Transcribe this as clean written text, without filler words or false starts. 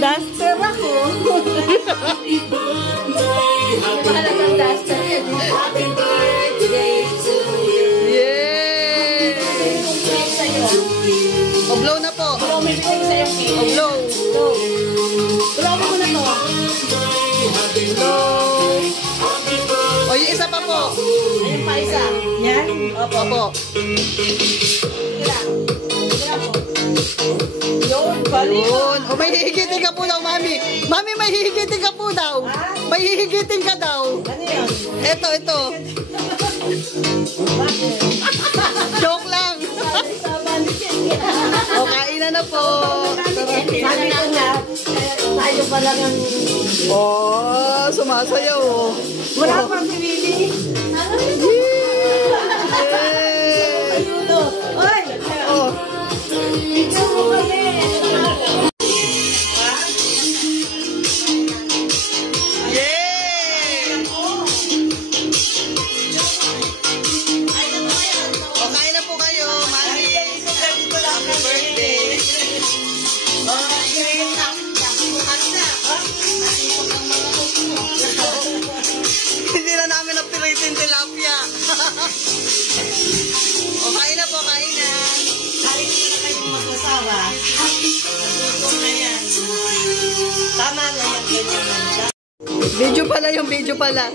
duster ako. Mahalagang duster yan. Happy birthday to you. Yay! O, blow na po. Blow, may bigay sa'yo cake. O, blow. Blow. Blow mo muna to. Blow. O, yung isa pa po. Ayun pa isa. Yan? Opo. Opo. Yun, balik. Yun. O, may hihigitin ka po daw, Mami. Mami, may hihigitin ka po daw. May hihigitin ka daw. Ano yun? Ito. Joke lang. O, kainan na po. Sabi ko na, tayo pa lang ang... Oh, sumasayaw. Wala pang pinili. Oy! Oh. Ito mo kami. Yay! O, kain na po kayo, Mami. Happy birthday. Hindi na namin napilitin tilapia. O, kain na po, kain na. Hari na kayong mag-asawa. Na yan. Tama na yan. Video pala yung video pala.